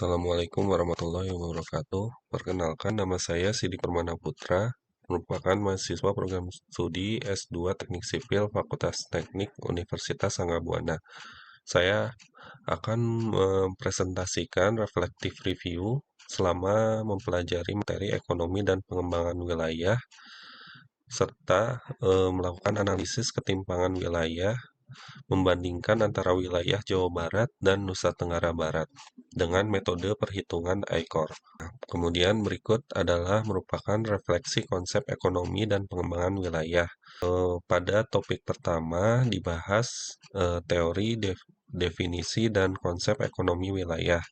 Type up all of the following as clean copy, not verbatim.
Assalamualaikum warahmatullahi wabarakatuh. Perkenalkan, nama saya Sidik Permana Putra, merupakan mahasiswa program studi S2 Teknik Sipil Fakultas Teknik Universitas Sangga Buana. Saya akan mempresentasikan reflective review selama mempelajari materi ekonomi dan pengembangan wilayah, serta melakukan analisis ketimpangan wilayah membandingkan antara wilayah Jawa Barat dan Nusa Tenggara Barat dengan metode perhitungan ICOR. Kemudian berikut adalah merupakan refleksi konsep ekonomi dan pengembangan wilayah. Pada topik pertama dibahas teori, definisi, dan konsep ekonomi wilayah.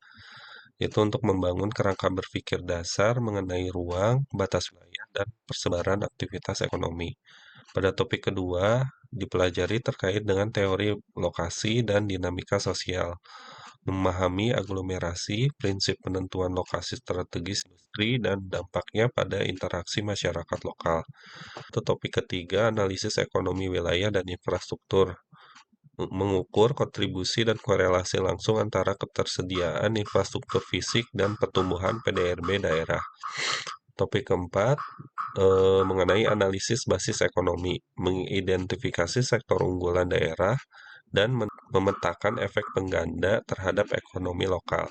Itu untuk membangun kerangka berpikir dasar mengenai ruang, batas wilayah, dan persebaran aktivitas ekonomi. Pada topik kedua, dipelajari terkait dengan teori lokasi dan dinamika sosial, memahami aglomerasi, prinsip penentuan lokasi strategis industri, dan dampaknya pada interaksi masyarakat lokal. Itu topik ketiga, analisis ekonomi wilayah dan infrastruktur, mengukur kontribusi dan korelasi langsung antara ketersediaan infrastruktur fisik dan pertumbuhan PDRB daerah. Topik keempat, mengenai analisis basis ekonomi, mengidentifikasi sektor unggulan daerah, dan memetakan efek pengganda terhadap ekonomi lokal.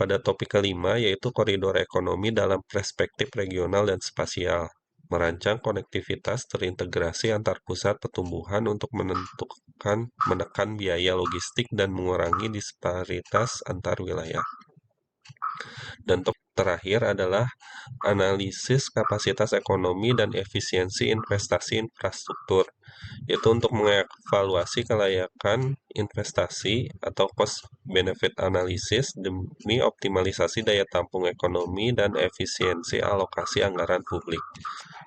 Pada topik kelima, yaitu koridor ekonomi dalam perspektif regional dan spasial, merancang konektivitas terintegrasi antar pusat pertumbuhan untuk menekan biaya logistik dan mengurangi disparitas antar wilayah. Dan terakhir adalah analisis kapasitas ekonomi dan efisiensi investasi infrastruktur, yaitu untuk mengevaluasi kelayakan investasi atau cost benefit analysis demi optimalisasi daya tampung ekonomi dan efisiensi alokasi anggaran publik.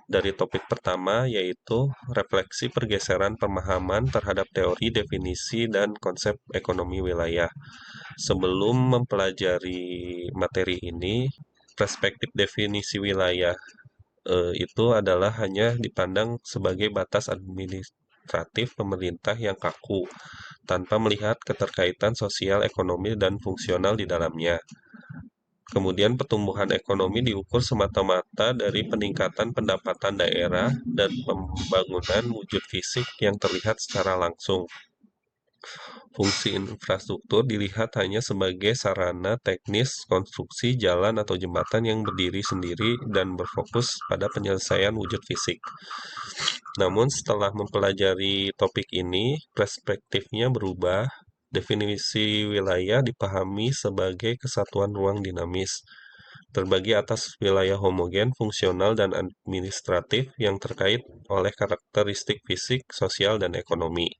Dari topik pertama, yaitu refleksi pergeseran pemahaman terhadap teori, definisi, dan konsep ekonomi wilayah. Sebelum mempelajari materi ini, perspektif definisi wilayah itu adalah hanya dipandang sebagai batas administratif pemerintah yang kaku, tanpa melihat keterkaitan sosial, ekonomi, dan fungsional di dalamnya. Kemudian pertumbuhan ekonomi diukur semata-mata dari peningkatan pendapatan daerah dan pembangunan wujud fisik yang terlihat secara langsung. Fungsi infrastruktur dilihat hanya sebagai sarana teknis konstruksi jalan atau jembatan yang berdiri sendiri dan berfokus pada penyelesaian wujud fisik. Namun setelah mempelajari topik ini, perspektifnya berubah. Definisi wilayah dipahami sebagai kesatuan ruang dinamis, terbagi atas wilayah homogen, fungsional, dan administratif yang terkait oleh karakteristik fisik, sosial, dan ekonomi.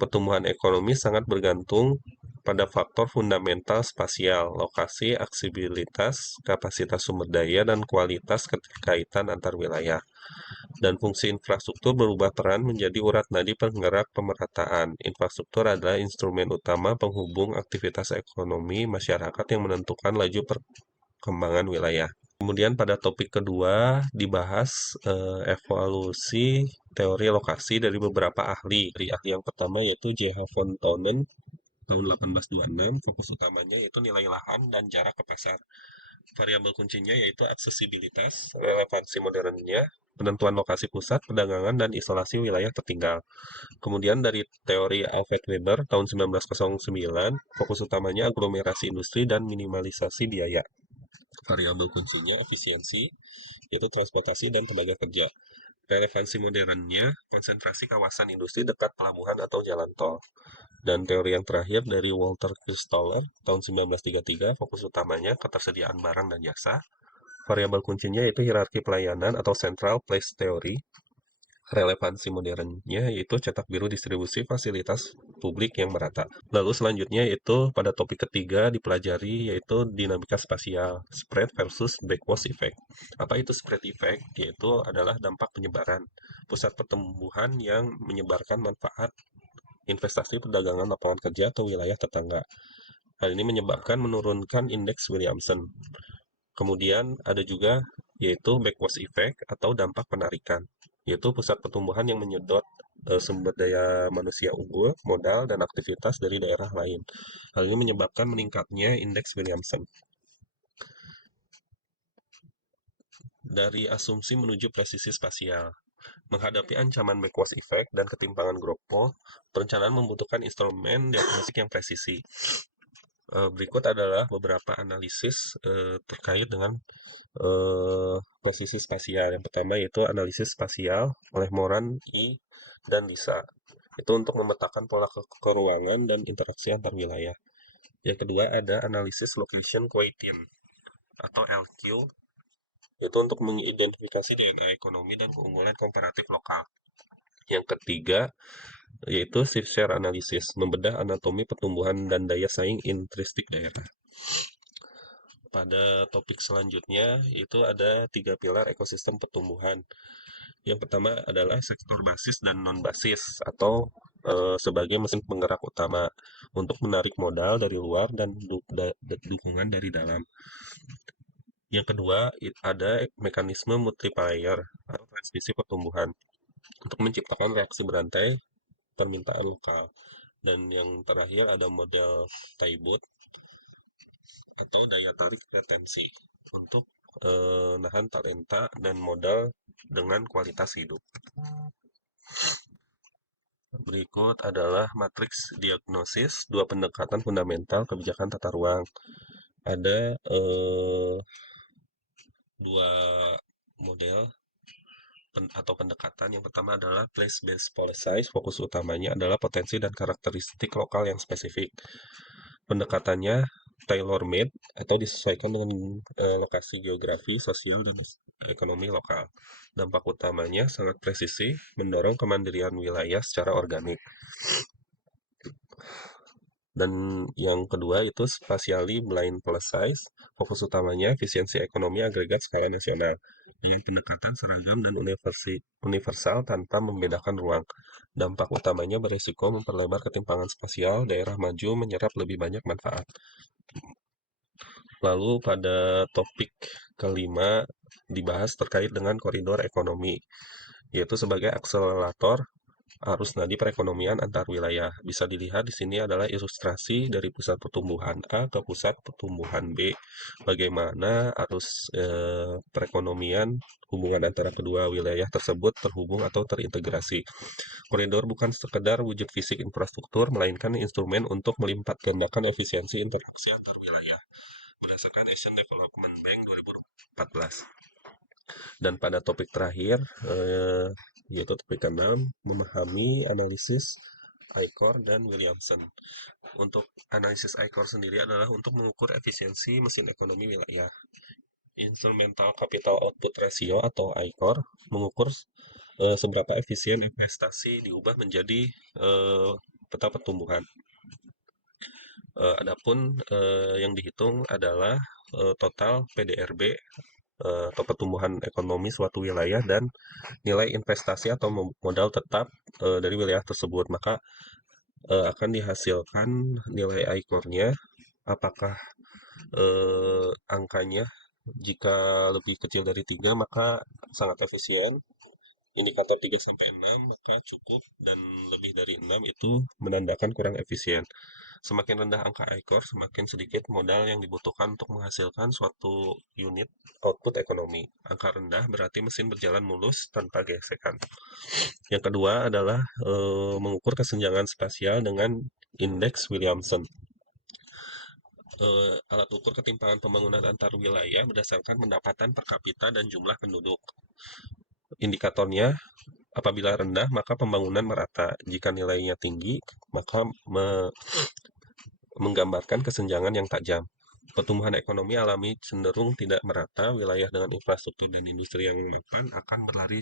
Pertumbuhan ekonomi sangat bergantung pada faktor fundamental spasial, lokasi, aksesibilitas, kapasitas sumber daya, dan kualitas keterkaitan antar wilayah. Dan fungsi infrastruktur berubah peran menjadi urat nadi penggerak pemerataan. Infrastruktur adalah instrumen utama penghubung aktivitas ekonomi masyarakat yang menentukan laju perkembangan wilayah. Kemudian pada topik kedua dibahas evaluasi teori lokasi dari beberapa ahli. Dari ahli yang pertama yaitu J.H. von Toonen tahun 1826, fokus utamanya yaitu nilai lahan dan jarak ke pasar. Variabel kuncinya yaitu aksesibilitas, relevansi modernnya, penentuan lokasi pusat, perdagangan, dan isolasi wilayah tertinggal. Kemudian dari teori Alfred Weber tahun 1909, fokus utamanya aglomerasi industri dan minimalisasi biaya. Variabel kuncinya efisiensi, yaitu transportasi dan tenaga kerja. Relevansi modernnya, konsentrasi kawasan industri dekat pelabuhan atau jalan tol. Dan teori yang terakhir dari Walter Christoller tahun 1933, fokus utamanya ketersediaan barang dan jasa. Variabel kuncinya yaitu hierarki pelayanan atau central place theory. Relevansi modernnya yaitu cetak biru distribusi fasilitas publik yang merata. Lalu selanjutnya yaitu pada topik ketiga dipelajari yaitu dinamika spasial, spread versus backwash effect. Apa itu spread effect? Yaitu adalah dampak penyebaran, pusat pertumbuhan yang menyebarkan manfaat investasi, perdagangan, lapangan kerja, atau wilayah tetangga. Hal ini menyebabkan menurunkan indeks Williamson. Kemudian ada juga yaitu backwash effect atau dampak penarikan, yaitu pusat pertumbuhan yang menyedot sumber daya manusia unggul, modal, dan aktivitas dari daerah lain. Hal ini menyebabkan meningkatnya indeks Williamson. Dari asumsi menuju presisi spasial. Menghadapi ancaman backward effect dan ketimpangan Grokpo, perencanaan membutuhkan instrumen diagnostik yang presisi. Berikut adalah beberapa analisis terkait dengan presisi spasial. Yang pertama yaitu analisis spasial oleh Moran, I, dan Lisa. Itu untuk memetakan pola keruangan dan interaksi antar wilayah. Yang kedua ada analisis location quotient atau LQ, itu untuk mengidentifikasi DNA ekonomi dan keunggulan komparatif lokal. Yang ketiga yaitu shift share analysis, membedah anatomi pertumbuhan dan daya saing intrinsik daerah. Pada topik selanjutnya itu ada 3 pilar ekosistem pertumbuhan. Yang pertama adalah sektor basis dan non-basis atau sebagai mesin penggerak utama untuk menarik modal dari luar dan dukungan dari dalam. Yang kedua ada mekanisme multiplier atau transmisi pertumbuhan untuk menciptakan reaksi berantai permintaan lokal. Dan yang terakhir ada model Taibut atau daya tarik retensi untuk nahan talenta dan modal dengan kualitas hidup. Berikut adalah matriks diagnosis, dua pendekatan fundamental kebijakan tata ruang. Ada dua model atau pendekatan. Yang pertama adalah place-based policy, fokus utamanya adalah potensi dan karakteristik lokal yang spesifik. Pendekatannya tailor-made atau disesuaikan dengan lokasi geografi, sosial, dan ekonomi lokal. Dampak utamanya sangat presisi, mendorong kemandirian wilayah secara organik. Dan yang kedua itu spatially blind plus size, fokus utamanya efisiensi ekonomi agregat skala nasional dengan pendekatan seragam dan universal tanpa membedakan ruang. Dampak utamanya beresiko memperlebar ketimpangan spasial, daerah maju menyerap lebih banyak manfaat. Lalu pada topik kelima dibahas terkait dengan koridor ekonomi, yaitu sebagai akselerator arus nadi perekonomian antar wilayah. Bisa dilihat di sini adalah ilustrasi dari pusat pertumbuhan A ke pusat pertumbuhan B. Bagaimana arus perekonomian hubungan antara kedua wilayah tersebut terhubung atau terintegrasi. Koridor bukan sekedar wujud fisik infrastruktur, melainkan instrumen untuk melipat gandakan efisiensi interaksi antar wilayah berdasarkan Asian Development Bank 2014. Dan pada topik terakhir, yaitu topik ke-6, memahami analisis ICOR dan Williamson. Untuk analisis ICOR sendiri adalah untuk mengukur efisiensi mesin ekonomi wilayah. Instrumental Capital Output Ratio atau ICOR mengukur seberapa efisien investasi diubah menjadi peta pertumbuhan. Adapun yang dihitung adalah total PDRB atau pertumbuhan ekonomi suatu wilayah dan nilai investasi atau modal tetap dari wilayah tersebut. Maka akan dihasilkan nilai ICOR-nya, apakah angkanya jika lebih kecil dari 3 maka sangat efisien. Indikator 3-6 maka cukup, dan lebih dari 6 itu menandakan kurang efisien. Semakin rendah angka ICOR, semakin sedikit modal yang dibutuhkan untuk menghasilkan suatu unit output ekonomi. Angka rendah berarti mesin berjalan mulus tanpa gesekan. Yang kedua adalah mengukur kesenjangan spasial dengan indeks Williamson. Alat ukur ketimpangan pembangunan antar wilayah berdasarkan pendapatan per kapita dan jumlah penduduk. Indikatornya apabila rendah maka pembangunan merata. Jika nilainya tinggi maka menggambarkan kesenjangan yang tajam. Pertumbuhan ekonomi alami cenderung tidak merata. Wilayah dengan infrastruktur dan industri yang mapan akan berlari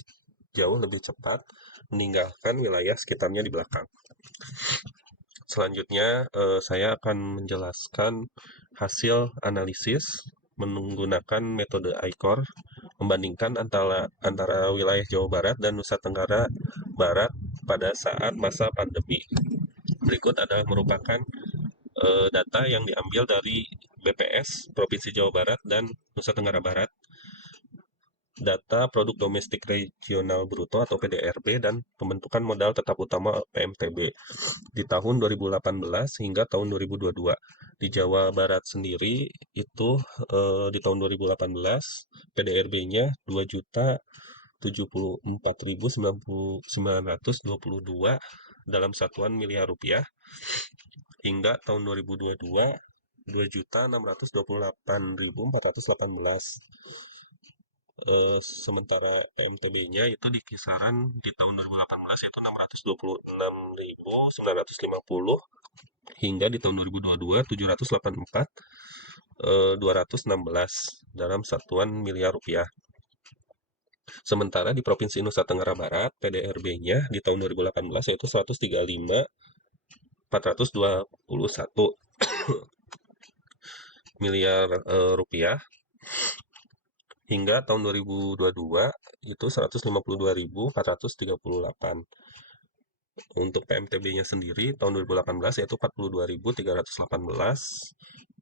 jauh lebih cepat, meninggalkan wilayah sekitarnya di belakang. Selanjutnya, saya akan menjelaskan hasil analisis menggunakan metode ICOR, membandingkan antara wilayah Jawa Barat dan Nusa Tenggara Barat pada saat masa pandemi. Berikut adalah merupakan data yang diambil dari BPS Provinsi Jawa Barat dan Nusa Tenggara Barat data produk domestik regional bruto atau PDRB, dan pembentukan modal tetap utama PMTB di tahun 2018 hingga tahun 2022. Di Jawa Barat sendiri itu di tahun 2018 PDRB-nya 2.074.922 dalam satuan miliar rupiah, hingga tahun 2022 2.628.418. Sementara PMTB-nya itu di kisaran di tahun 2018 itu 626.950, hingga di tahun 2022 784 216 dalam satuan miliar rupiah. Sementara di Provinsi Nusa Tenggara Barat, PDRB-nya di tahun 2018 yaitu 135.421 miliar rupiah, hingga tahun 2022 itu 152.438. Untuk PMTB-nya sendiri tahun 2018 yaitu 42.318,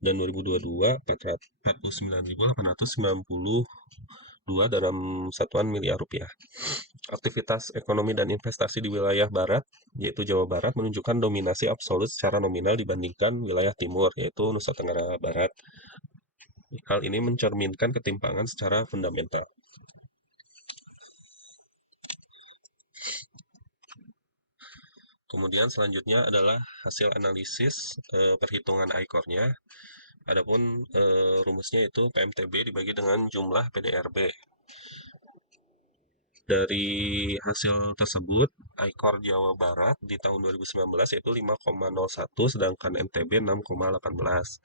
dan 2022 49.892 dalam satuan miliar rupiah. Aktivitas ekonomi dan investasi di wilayah barat, yaitu Jawa Barat, menunjukkan dominasi absolut secara nominal dibandingkan wilayah timur, yaitu Nusa Tenggara Barat. Hal ini mencerminkan ketimpangan secara fundamental. Kemudian selanjutnya adalah hasil analisis perhitungan ICOR-nya. Adapun rumusnya itu PMTB dibagi dengan jumlah PDRB. Dari hasil tersebut, ICOR Jawa Barat di tahun 2019 yaitu 5,01, sedangkan NTB 6,18.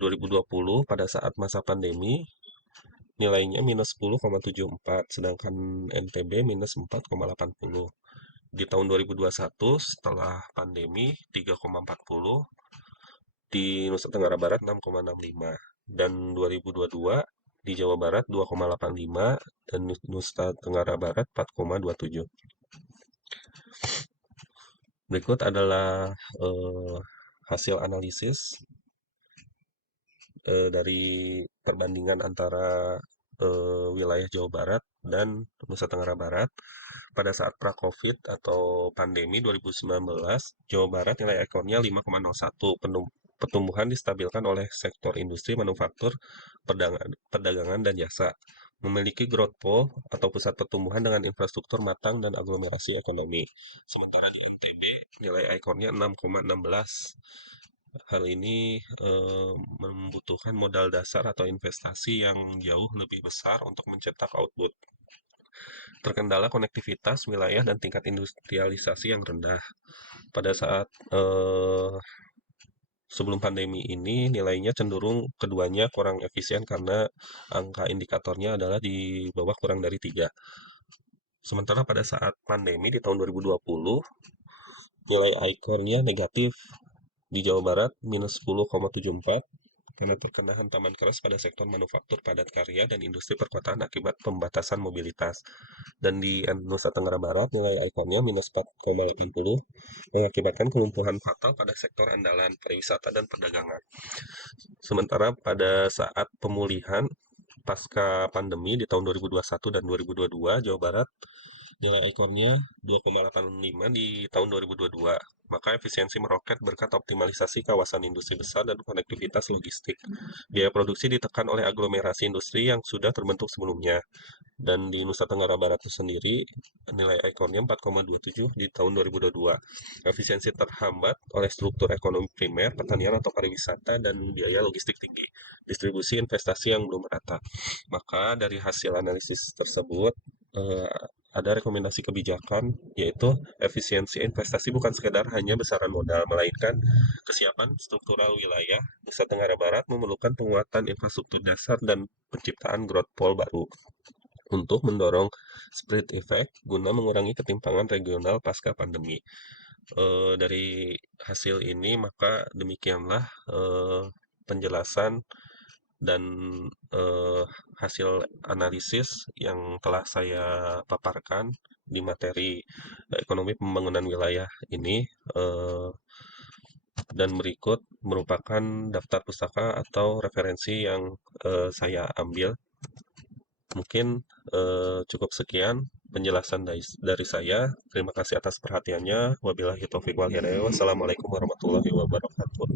2020 pada saat masa pandemi nilainya minus 10,74, sedangkan NTB minus 4,80. Di tahun 2021 setelah pandemi 3,40, di Nusa Tenggara Barat 6,65, dan 2022 di Jawa Barat 2,85 dan Nusa Tenggara Barat 4,27. Berikut adalah hasil analisis dari perbandingan antara wilayah Jawa Barat dan Nusa Tenggara Barat pada saat pra-COVID atau pandemi 2019. Jawa Barat nilai ekornya 5,01. Pertumbuhan distabilkan oleh sektor industri, manufaktur, perdagangan, dan jasa. Memiliki growth pole atau pusat pertumbuhan dengan infrastruktur matang dan aglomerasi ekonomi. Sementara di NTB nilai ekornya 6,16. Hal ini membutuhkan modal dasar atau investasi yang jauh lebih besar untuk mencetak output. Terkendala konektivitas wilayah dan tingkat industrialisasi yang rendah. Pada saat sebelum pandemi ini nilainya cenderung keduanya kurang efisien karena angka indikatornya adalah di bawah kurang dari 3. Sementara pada saat pandemi di tahun 2020 nilai ICOR-nya negatif di Jawa Barat minus 10,74 karena terkena hantaman keras pada sektor manufaktur padat karya dan industri perkotaan akibat pembatasan mobilitas. Dan di Nusa Tenggara Barat nilai ICOR-nya minus 4,80 mengakibatkan kelumpuhan fatal pada sektor andalan pariwisata dan perdagangan. Sementara pada saat pemulihan pasca pandemi di tahun 2021 dan 2022, Jawa Barat nilai ICOR-nya 2,85 di tahun 2022. Maka efisiensi meroket berkat optimalisasi kawasan industri besar dan konektivitas logistik. Biaya produksi ditekan oleh aglomerasi industri yang sudah terbentuk sebelumnya. Dan di Nusa Tenggara Barat itu sendiri, nilai ICOR-nya 4,27 di tahun 2022. Efisiensi terhambat oleh struktur ekonomi primer, pertanian atau pariwisata, dan biaya logistik tinggi. Distribusi investasi yang belum merata. Maka dari hasil analisis tersebut, ada rekomendasi kebijakan, yaitu efisiensi investasi bukan sekedar hanya besaran modal, melainkan kesiapan struktural wilayah. Nusa Tenggara Barat memerlukan penguatan infrastruktur dasar dan penciptaan growth pole baru untuk mendorong spread effect guna mengurangi ketimpangan regional pasca pandemi. Dari hasil ini maka demikianlah penjelasan dan hasil analisis yang telah saya paparkan di materi ekonomi pembangunan wilayah ini, dan berikut merupakan daftar pustaka atau referensi yang saya ambil. Mungkin cukup sekian penjelasan dari saya. Terima kasih atas perhatiannya. Wabillahi taufiq wal hidayah. Wassalamualaikum warahmatullahi wabarakatuh.